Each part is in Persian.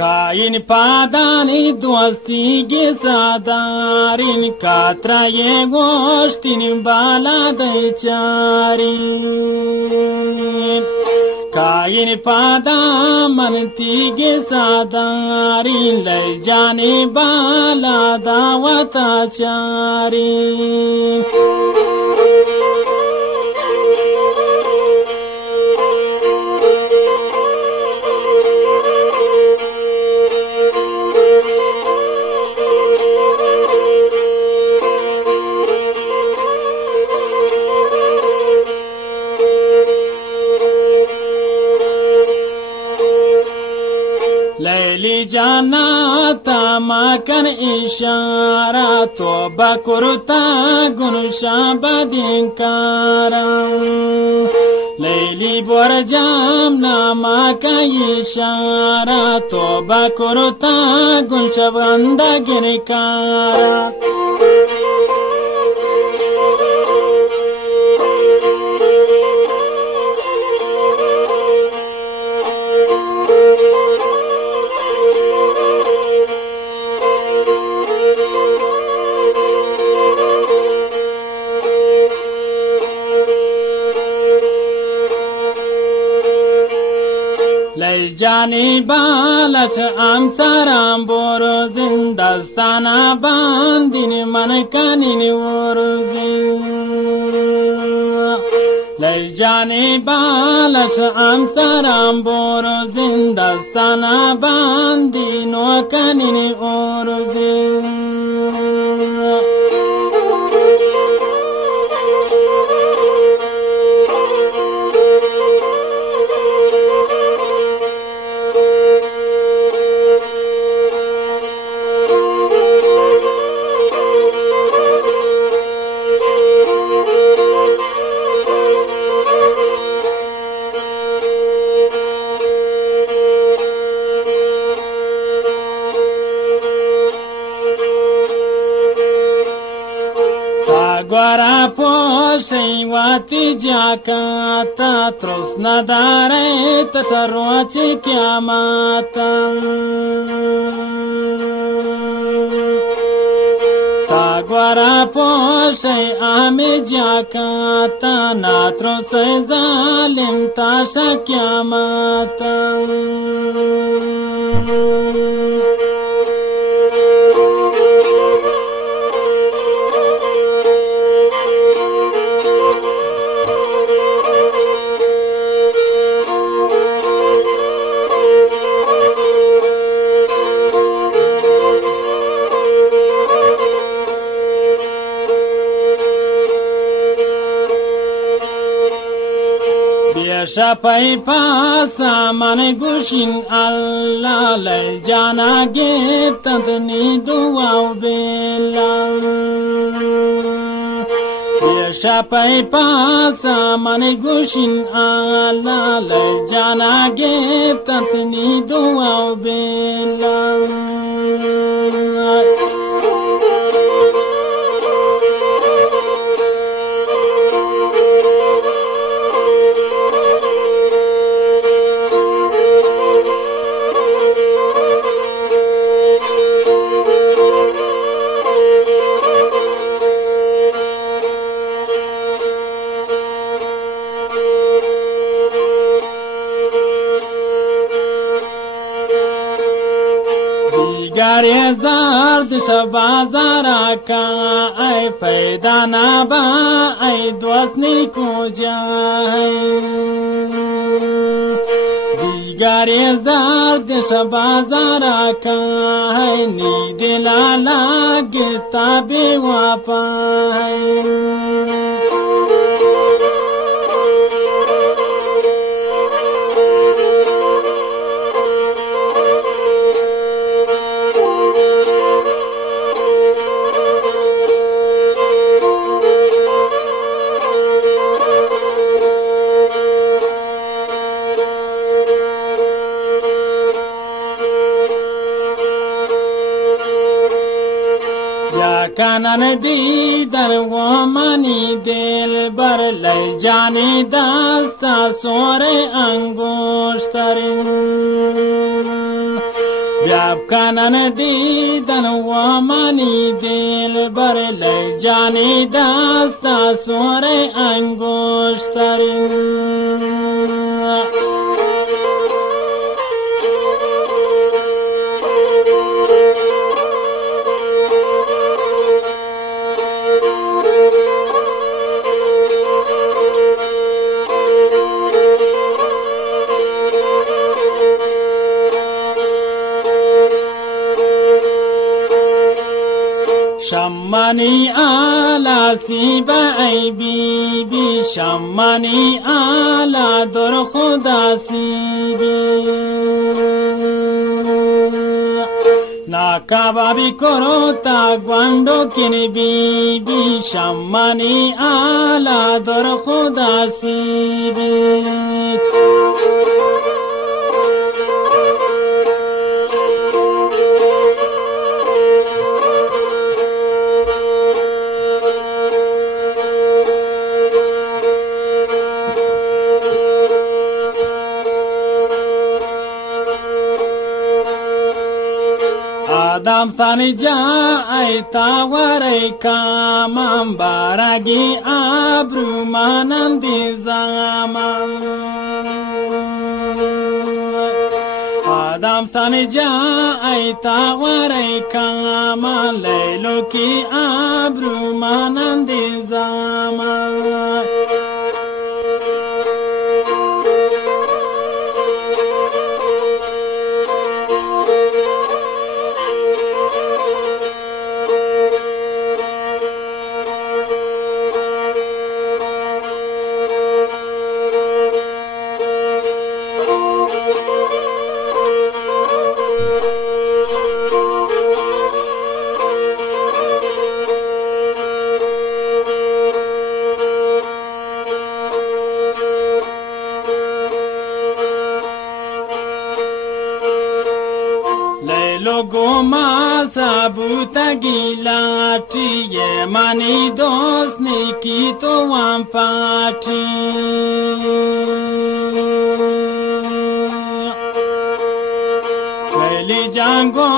काइन पादानी दोस्तीगे सादारिन कात्राये गोष्टिन बाला दैचारिन काइन पादा मनतीगे सादारिन लै जाने बाला दावताचारिन लैली जाना तमाकन इशारा तो बकुरता गुनशा बदिंकारा लैली बोरजाम नामा का इशारा तो बकुरता गुनशा बंदा गिरकारा जाने बालस आमसाराम बोरो जिंदस्ताना बांदिन मन कानिन वोरुजिन लय जाने बालस आमसाराम बोरो जिंदस्ताना बांदिन कानिन वोरुजिन Gwara posei wati jakata tros nadare tasarwachi kiamata ta gwara posei ame jakata na trosei zalim tasha kiamata Shapai pasa mane gushin Allah lay jana getat ni dua bela Shapai pasa mane gushin Allah lay jana getat ni dua bela Gare zard shabazara ka ay paida na ba ay dwasni ko jai Gare zard shabazara ka ay ni dilala gitabe wapai کنن دیدن و منی دل بر لی جانی دست سور انگشترین بیاب کنن دیدن و منی دل بر لی جانی دست سور انگشترین شمانی آلا سیبا ای بی بی شمانی آلا در خدا سیبی نا کبابی کرو تا گوندو کنی بی بی شمانی آلا در خدا سیبی آدم ثانی جا ای تاوری کامم بارگی ابرو منم دی زامم آدم ثانی جا ای تاوری کامم لیلو کی ابرو منم دی زامم लोगों माँ साबुता गिलाटी ये मनी दोस्त ने की तो वहाँ पाटी पहली जांगो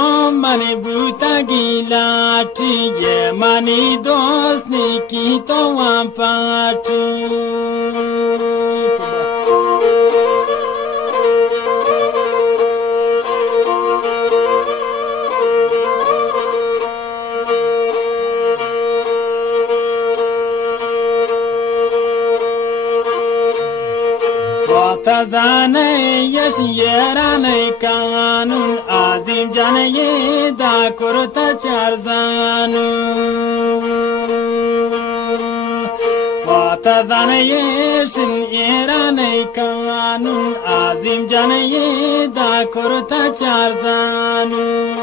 मनी बूता गिलाटी ये मनी दोस्त ने की तो वहाँ पाटी تزانه یشیرانه کانون عظیم جانه دا کرتا چارزانون و تزانه یشن ایرانه کانون عظیم جانه دا کرتا چارزانون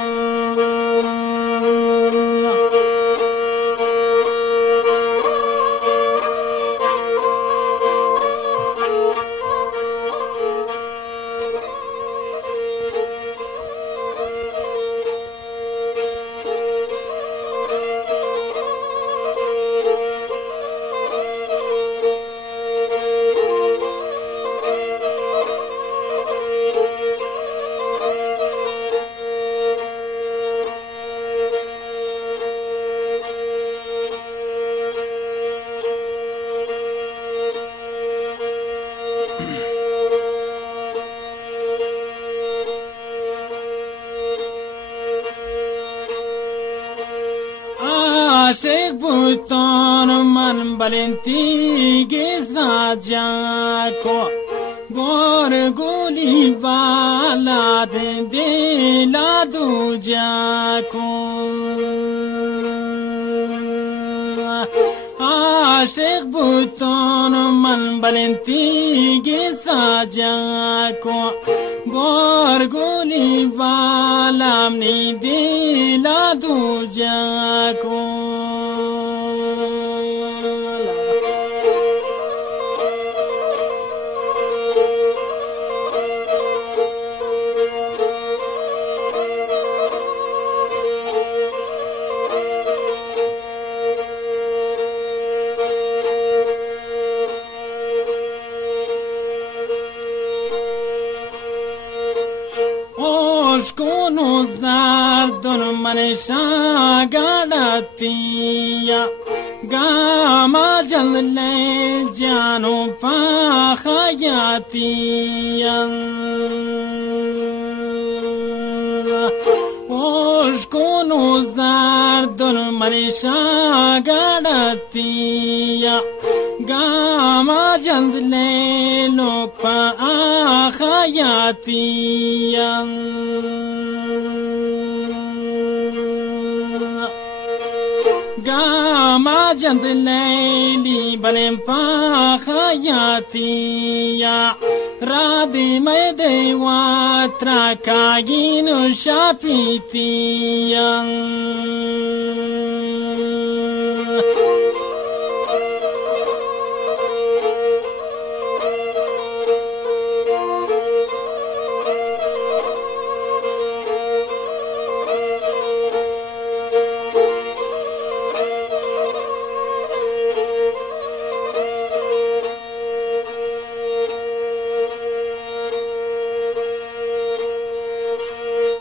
عاشق بودن من بلنتی گزا کو بور گولی والا دلا دو کو عاشق بودن من بلنتی گزا کو بور گولی والا منی دلا دو کو Oshkono zardon manesha gadatiya Gama jandle jano pa khayatiya Oshkono zardon manesha gadatiya Gama jandle lopa khayatiya Gama jandle banem pa khayatiya Radhi mai dewa trakaginu shapitiya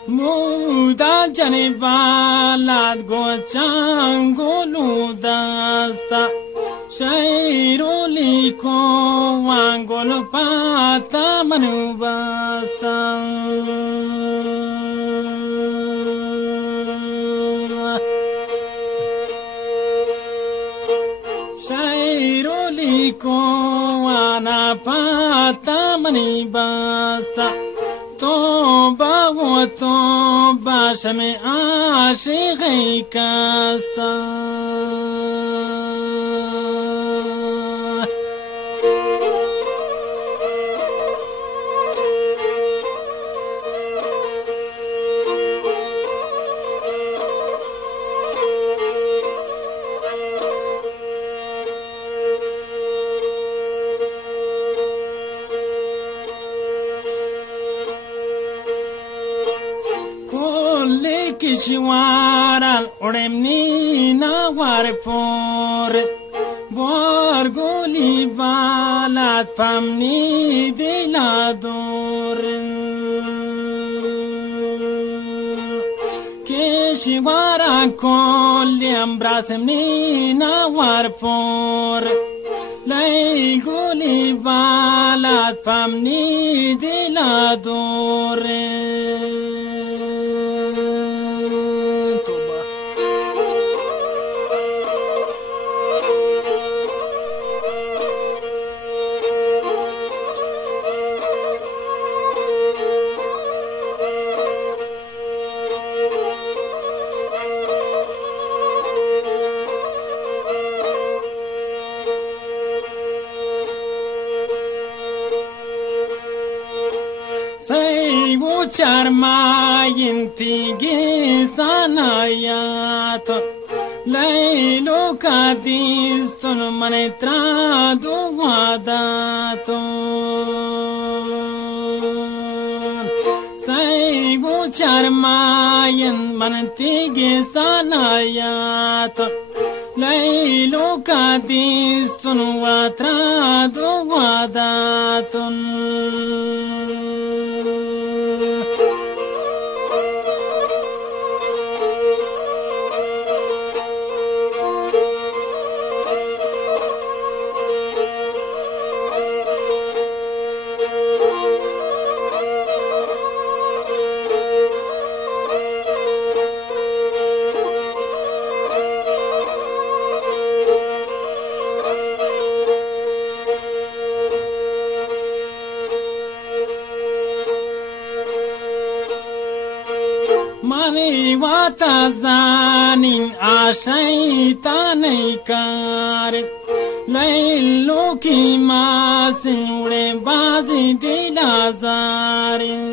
Muda jane balad gochangolu dasta Shairoli ko wangol pata manubasta Shairoli ko wana pata manibasta Toba wo toba shame aashiqi kasta Kishwaran oremni na warfor Borgoli balat pamni dilador Kishwaran kolyam brasemni na warfor Laigoli balat pamni dilador Charmayin tigi sanayat Lailo kadis ton manetra duwadat Saigu charmayin mantigi sanayat Lailo kadis ton watra duwadat Wata zanin ashaitanai kar Lailu ki masin ure bazi dilazarin